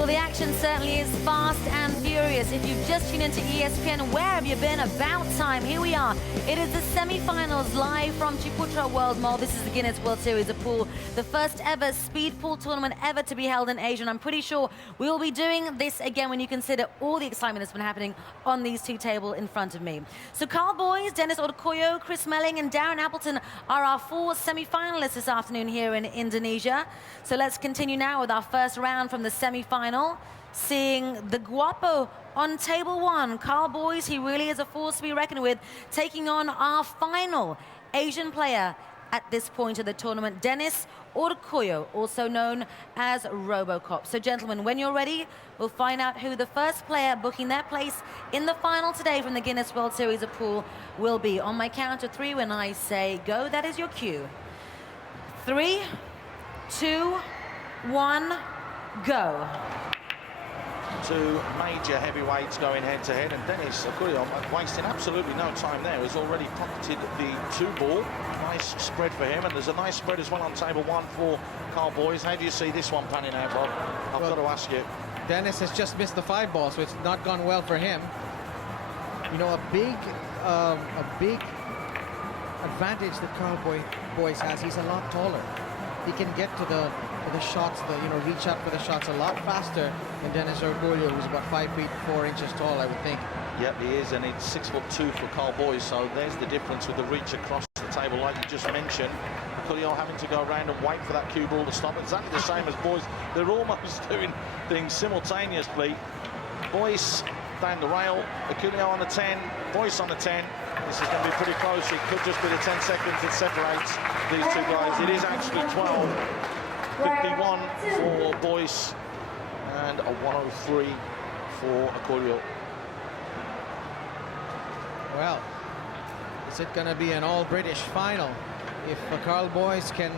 Well, the action certainly is fast and furious. If you've just tuned into ESPN, where have you been? About time. Here we are. It is the semi-finals live from Ciputra World Mall. This is the Guinness World Series of Pool, the first ever speed pool tournament ever to be held in Asia. And I'm pretty sure we will be doing this again when you consider all the excitement that's been happening on these two tables in front of me. So Karl Boys, Dennis Orcullo, Chris Melling and Darren Appleton are our four semi-finalists this afternoon here in Indonesia. So let's continue now with our first round from the semi-final. Seeing the Guapo on table one. Karl Boys, he really is a force to be reckoned with, taking on our final Asian player at this point of the tournament, Dennis Orcullo, also known as Robocop. So gentlemen, when you're ready, we'll find out who the first player booking their place in the final today from the Guinness World Series of Pool will be. On my count of three, when I say go, that is your cue. 3, 2, 1, go. Two major heavyweights going head-to-head, and Dennis Orcullo, wasting absolutely no time there, has already pocketed the 2-ball. Nice spread for him, and there's a nice spread as well on table one for Karl Boys. How do you see this one panning out, Bob? I've got to ask you. Dennis has just missed the 5-ball, so it's not gone well for him. You know, a big advantage that Karl Boys has. He's a lot taller. He can get to the shots, reach out for the shots a lot faster than Dennis Orcullo, who's about 5 feet 4 inches tall, I would think. Yep, he is, and it's 6'2" for Karl Boys, so there's the difference with the reach across the table, like you just mentioned. Orcullo having to go around and wait for that cue ball to stop. Exactly the same as Boys. They're almost doing things simultaneously. Boys down the rail, Orcullo on the 10, Boys on the 10. This is going to be pretty close. It could just be the 10 seconds that separates these two guys. It is actually 12. 51 for Boyce and a 103 for Orcullo. Well, is it going to be an all-British final? If Karl Boyce can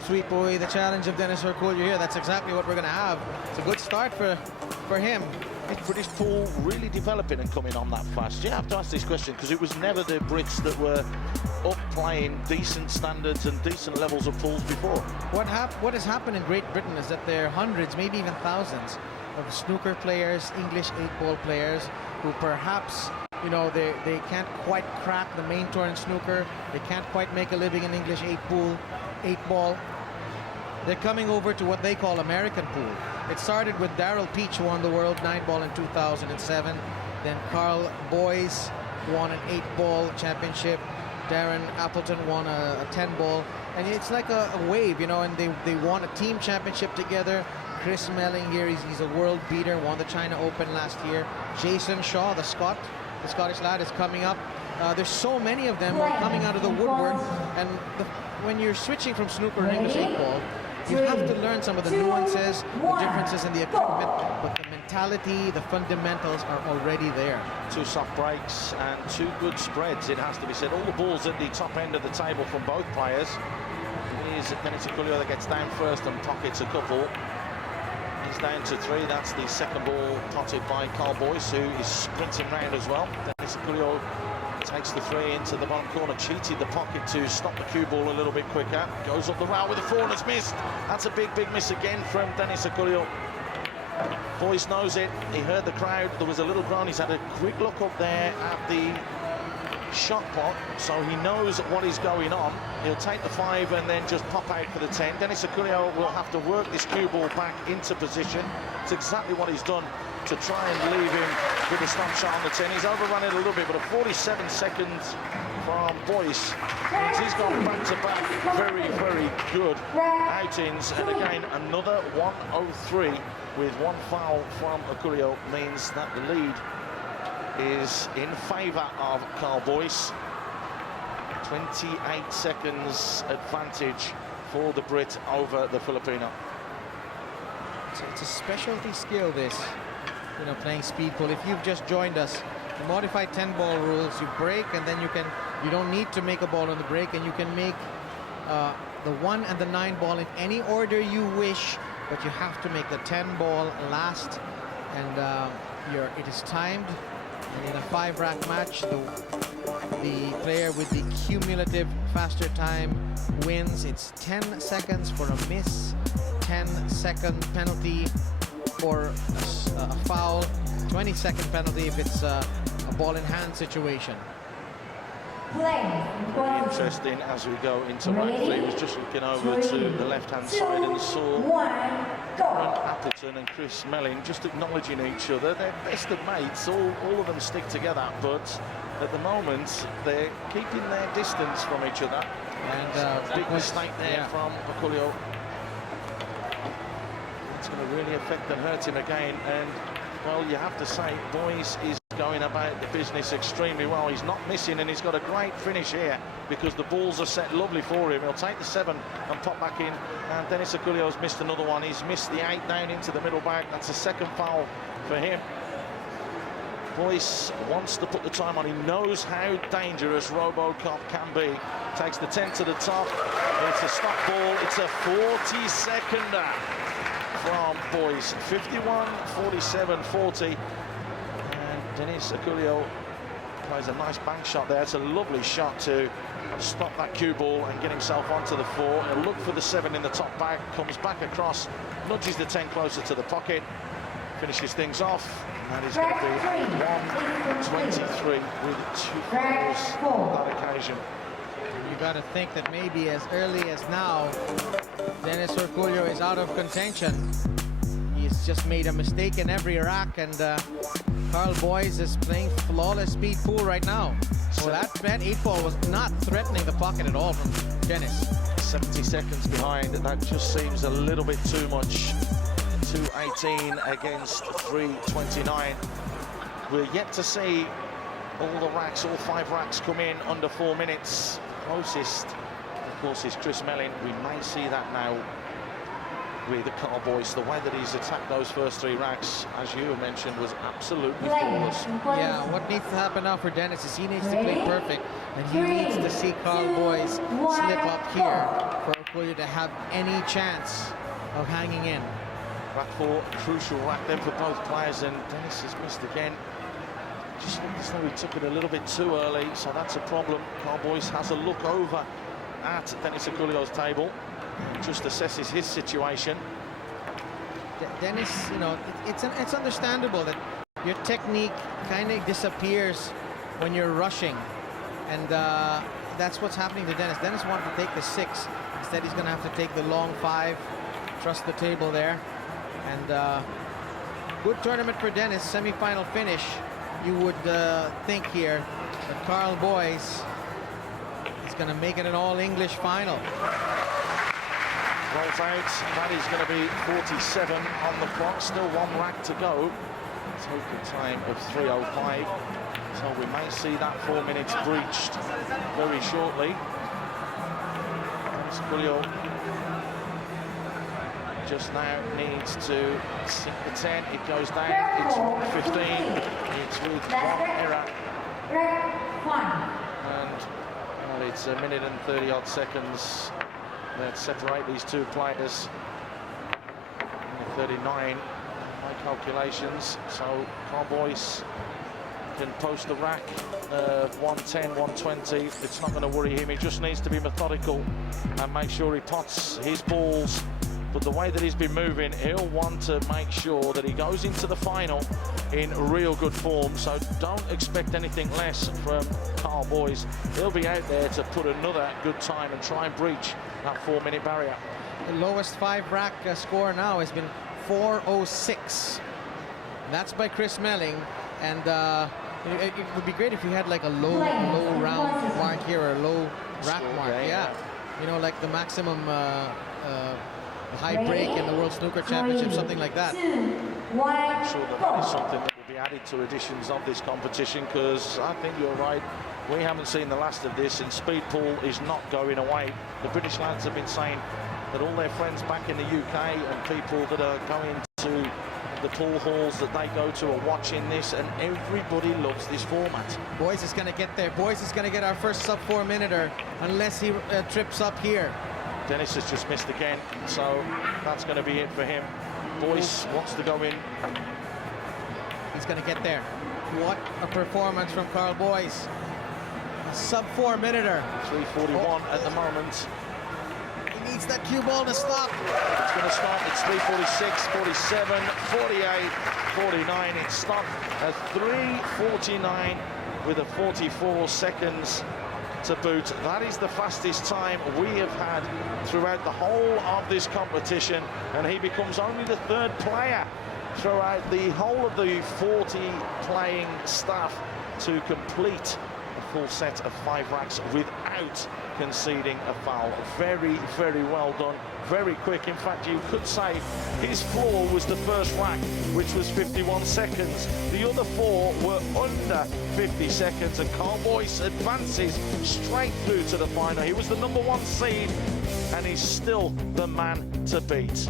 sweep away the challenge of Dennis Orcullo here, that's exactly what we're going to have. It's a good start for him. Is British pool really developing and coming on that fast? You have to ask this question because it was never the Brits that were up playing decent standards and decent levels of pools before. What has happened in Great Britain is that there are hundreds, maybe even thousands, of snooker players, English 8-ball players, who perhaps, they can't quite crack the main tour in snooker. They can't quite make a living in English 8-ball. They're coming over to what they call American pool. It started with Darryl Peach, who won the world 9-ball in 2007. Then Karl Boys won an 8-ball championship. Darren Appleton won a 10-ball. And it's like a wave, and they won a team championship together. Chris Melling here, he's a world beater, won the China Open last year. Jason Shaw, the Scottish lad, is coming up. There's so many of them who are coming out of the woodwork. And when you're switching from snooker to English 8-ball, you have to learn some of the nuances, the differences in the equipment, but the mentality, the fundamentals are already there. 2 soft breaks and 2 good spreads, it has to be said. All the balls at the top end of the table from both players. It is Dennis Orcullo that gets down first and pockets a couple. He's down to 3. That's the second ball potted by Karl Boyce, who is sprinting round as well. Dennis Orcullo takes the 3 into the bottom corner, cheated the pocket to stop the cue ball a little bit quicker. Goes up the rail with a 4 and has missed. That's a big miss again from Dennis Orcullo. Boyce knows it. He heard the crowd. There was a little groan. He's had a quick look up there at the shot clock, so he knows what is going on. He'll take the 5 and then just pop out for the 10. Dennis Orcullo will have to work this cue ball back into position. It's exactly what he's done to try and leave him with a stop shot on the 10. He's overrun it a little bit, but a 47 seconds from Boyce means he's gone back-to-back very good outings. And again, another 103 with 1 foul from Orcullo means that the lead is in favour of Karl Boyce. 28 seconds advantage for the Brit over the Filipino. It's a specialty skill, this, playing speed pool. If you've just joined us, the modified 10-ball rules, you break and then you don't need to make a ball on the break, and you can make the 1 and the 9 ball in any order you wish, but you have to make the 10 ball last, and it is timed. And in a 5-rack match, the player with the cumulative faster time wins. It's 10 seconds for a miss, 10-second penalty for a foul, 20-second penalty if it's a ball in hand situation. Very interesting as we go into rack 3. He was just looking over to the left-hand side and saw Appleton and Chris Melling just acknowledging each other. They're best of mates, all of them stick together, but at the moment they're keeping their distance from each other. And big mistake there from Orcullo. It's going to really affect and hurt him again. And well, you have to say, Boyce is going about the business extremely well. He's not missing, and he's got a great finish here because the balls are set lovely for him. He'll take the 7 and pop back in. And Dennis Orcullo's missed another one. He's missed the 8 down into the middle bag. That's a second foul for him. Boyce wants to put the time on. He knows how dangerous RoboCop can be. Takes the 10 to the top. It's a stop ball. It's a 40-seconder from Boyce. 51, 47, 40. And Dennis Orcullo plays a nice bank shot there. It's a lovely shot to stop that cue ball and get himself onto the 4. He'll look for the 7 in the top bag. Comes back across. Nudges the 10 closer to the pocket. Finishes things off. And that is going to be 1-23 with 2 fouls on that occasion. You got to think that maybe as early as now, Dennis Orcullo is out of contention. He's just made a mistake in every rack, and Karl Boyce is playing flawless speed pool right now. So that 8-ball was not threatening the pocket at all from Dennis. 70 seconds behind. That just seems a little bit too much. 2:18 against 3:29. We're yet to see all the racks, all 5 racks come in under 4 minutes. Closest, of course, is Chris Melling. We may see that now with Karl Boyce. The way that he's attacked those first 3 racks, as you mentioned, was absolutely flawless. Yeah, what needs to happen now for Dennis is he needs to play perfect, and he needs to see Karl Boyce slip up here for Orcullo to have any chance of hanging in. Rack 4, crucial rack then for both players, and Dennis has missed again. Just looked as though he took it a little bit too early, so that's a problem. Karl Boyce has a look over at Dennis Orcullo's table, just assesses his situation. Dennis, you know, it's understandable that your technique kind of disappears when you're rushing, and that's what's happening to Dennis. Dennis wanted to take the 6, instead he's going to have to take the long 5, trust the table there, and good tournament for Dennis, semi-final finish. You would think here that Karl Boyce is going to make it an all-English final. Rolls out, that is going to be 47 on the clock, still 1 rack to go. Total time of 3:05, so we may see that 4 minutes breached very shortly. Orcullo just now needs to sink the 10. It goes down. It's 15. It's with 1 error. And well, it's a minute and 30-odd seconds that separate these 2 players. 39, my calculations. So Karl Boyce can post the rack 110, 120. It's not going to worry him. He just needs to be methodical and make sure he pots his balls. But the way that he's been moving, he'll want to make sure that he goes into the final in real good form. So don't expect anything less from Karl Boyce. He'll be out there to put another good time and try and breach that 4-minute barrier. The lowest 5-rack score now has been 4:06. That's by Chris Melling, and it would be great if you had like a low round mark here, or a low rack mark. Yeah, you know, like the maximum high break in the World Snooker Championship, something like that. I'm sure that is something that will be added to editions of this competition, because I think you're right. We haven't seen the last of this, and speed pool is not going away. The British lads have been saying that all their friends back in the UK and people that are going to the pool halls that they go to are watching this, and everybody loves this format. Boyce is going to get there. Boyce is going to get our first sub 4-minuter unless he trips up here. Dennis has just missed again, so that's going to be it for him. Boyce wants to go in. He's going to get there. What a performance from Karl Boyce. A sub 4-minuter. 3:41 at the moment. He needs that cue ball to stop. It's going to start. minutes, 3:46, 47, 48, 49. It stopped at 3:49 with a 44 seconds to boot. That is the fastest time we have had throughout the whole of this competition, and he becomes only the third player throughout the whole of the 40 playing staff to complete a full set of 5 racks without conceding a foul. Very, very well done. Very quick. In fact, you could say his floor was the first rack, which was 51 seconds. The other 4 were under 50 seconds, and Karl advances straight through to the final. He was the #1 seed, and he's still the man to beat.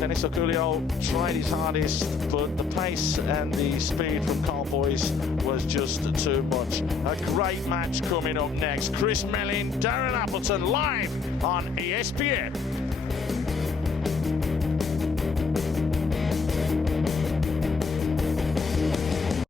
Dennis Orcullo tried his hardest, but the pace and the speed from Karl was just too much. A great match coming up next. Chris Mellin, Darren Appleton, live on ESPN.